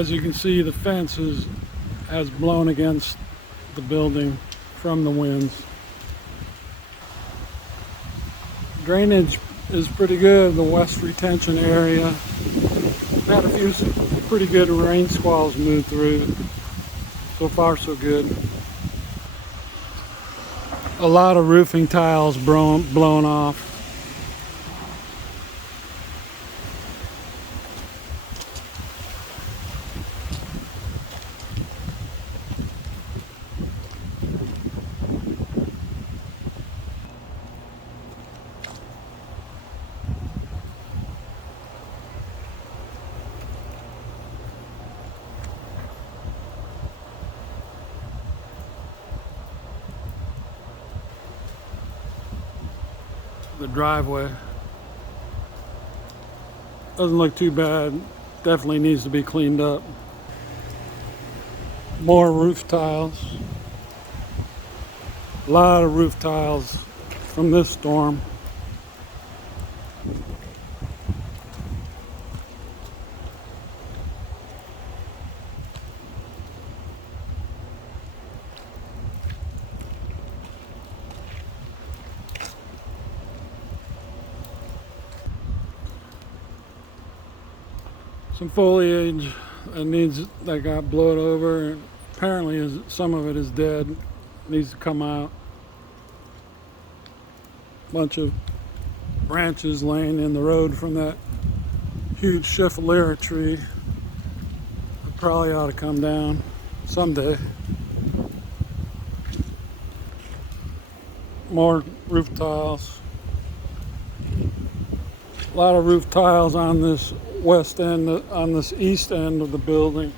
As you can see, the fence has blown against the building from the winds. Drainage is pretty good. The west retention area had a few pretty good rain squalls move through. So far, so good. A lot of roofing tiles blown off. The driveway doesn't look too bad. Definitely needs to be cleaned up. More roof tiles. A lot of roof tiles from this storm. Some foliage that got blown over. Apparently some of it is dead. Needs to come out. Bunch of branches laying in the road from that huge chiffonnier tree. It probably ought to come down someday. More roof tiles. A lot of roof tiles on this west end, on this east end of the building.